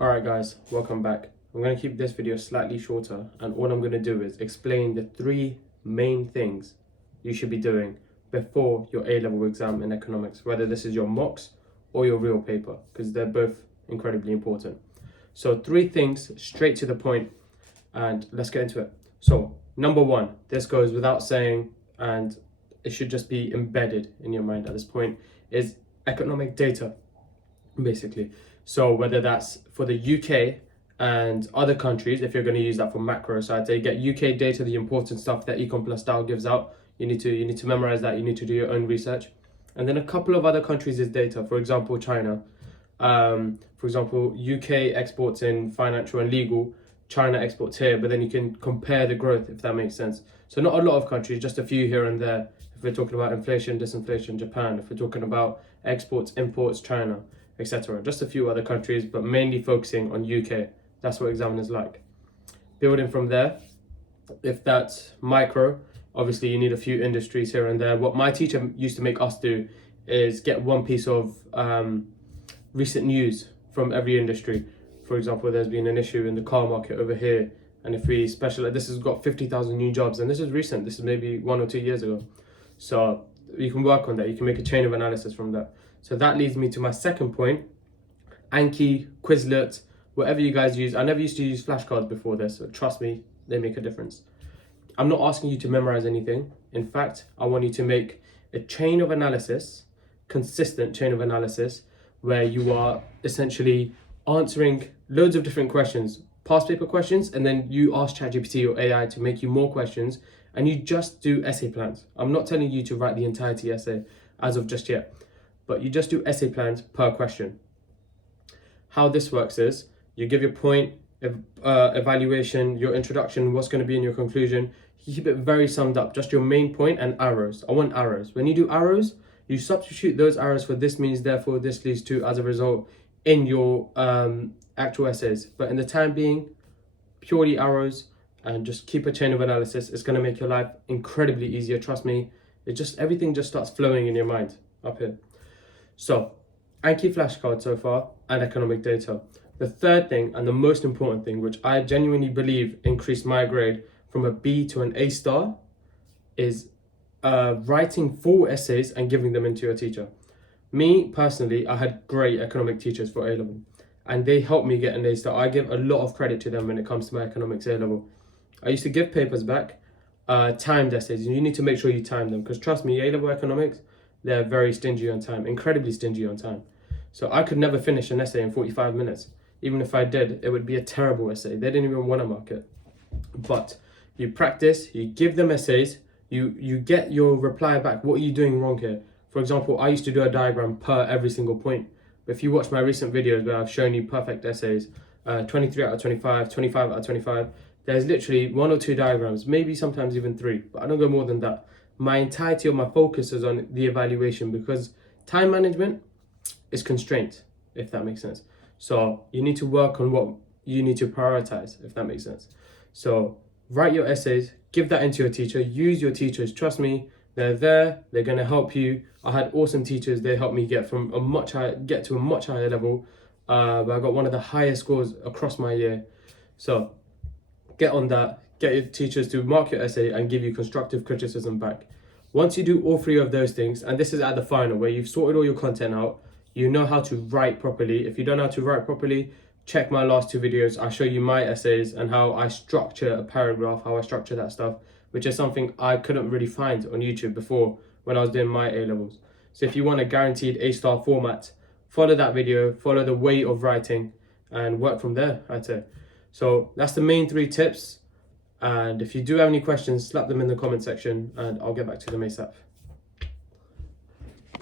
Alright guys, welcome back. I'm going to keep this video slightly shorter, and all I'm going to do is explain the three main things you should be doing before your A-level exam in economics, whether this is your mocks or your real paper, because they're both incredibly important. So 3 things straight to the point, and let's get into it. So number 1, this goes without saying, and it should just be embedded in your mind at this point, is economic data, basically. So whether that's for the UK and other countries, if you're going to use that for macro, so I'd say get UK data, the important stuff that Econ Plus Style gives out. You need to memorize that. You need to do your own research. And then a couple of other countries' data. For example, China. For example, UK exports in financial and legal. China exports here, but then you can compare the growth, if that makes sense. So not a lot of countries, just a few here and there. If we're talking about inflation, disinflation, Japan. If we're talking about exports, imports, China, etc. Just a few other countries, but mainly focusing on UK. That's what examiners like. Building from there, if that's micro, obviously you need a few industries here and there. What my teacher used to make us do is get one piece of recent news from every industry. For example, there's been an issue in the car market over here, and if we specialize, this has got 50,000 new jobs, and this is recent, this is maybe 1 or 2 years ago. So you can work on that, you can make a chain of analysis from that. So that leads me to my second point, Anki, Quizlet, whatever you guys use. I never used to use flashcards before this, so trust me, they make a difference. I'm not asking you to memorize anything. In fact, I want you to make a chain of analysis, consistent chain of analysis, where you are essentially answering loads of different questions, past paper questions, and then you ask ChatGPT or AI to make you more questions, and you just do essay plans. I'm not telling you to write the entirety essay as of just yet, but you just do essay plans per question. How this works is you give your point, evaluation, your introduction, what's going to be in your conclusion. You keep it very summed up, just your main point and arrows. I want arrows. When you do arrows, you substitute those arrows for this means, therefore, this leads to, as a result, in your actual essays. But in the time being, purely arrows, and just keep a chain of analysis. It's going to make your life incredibly easier. Trust me, everything just starts flowing in your mind up here. So, Anki flashcard so far, and economic data. The third thing, and the most important thing, which I genuinely believe increased my grade from a B to an A star, is writing full essays and giving them into your teacher. Me, personally, I had great economic teachers for A-level, and they helped me get an A star. I give a lot of credit to them when it comes to my economics A-level. I used to give papers back, timed essays, and you need to make sure you time them, because trust me, A-level economics, they're very stingy on time, incredibly stingy on time. So I could never finish an essay in 45 minutes. Even if I did, it would be a terrible essay. They didn't even want to mark it. But you practice, you give them essays, you get your reply back. What are you doing wrong here? For example, I used to do a diagram per every single point. But if you watch my recent videos where I've shown you perfect essays, 23 out of 25, 25 out of 25, there's literally 1 or 2 diagrams, maybe sometimes even 3, but I don't go more than that. My entirety of my focus is on the evaluation, because time management is constraint, if that makes sense. So you need to work on what you need to prioritize, if that makes sense. So write your essays, give that into your teacher, use your teachers. Trust me, they're there, they're going to help you. I had awesome teachers. They helped me get to a much higher level. But I got one of the highest scores across my year. So get on that, get your teachers to mark your essay and give you constructive criticism back. Once you do all 3 of those things, and this is at the final where you've sorted all your content out, you know how to write properly. If you don't know how to write properly, check my last 2 videos. I show you my essays and how I structure a paragraph, how I structure that stuff, which is something I couldn't really find on YouTube before when I was doing my A-levels. So if you want a guaranteed A-star format, follow that video, follow the way of writing, and work from there, I'd say. So that's the main 3 tips. And if you do have any questions, slap them in the comment section and I'll get back to them ASAP.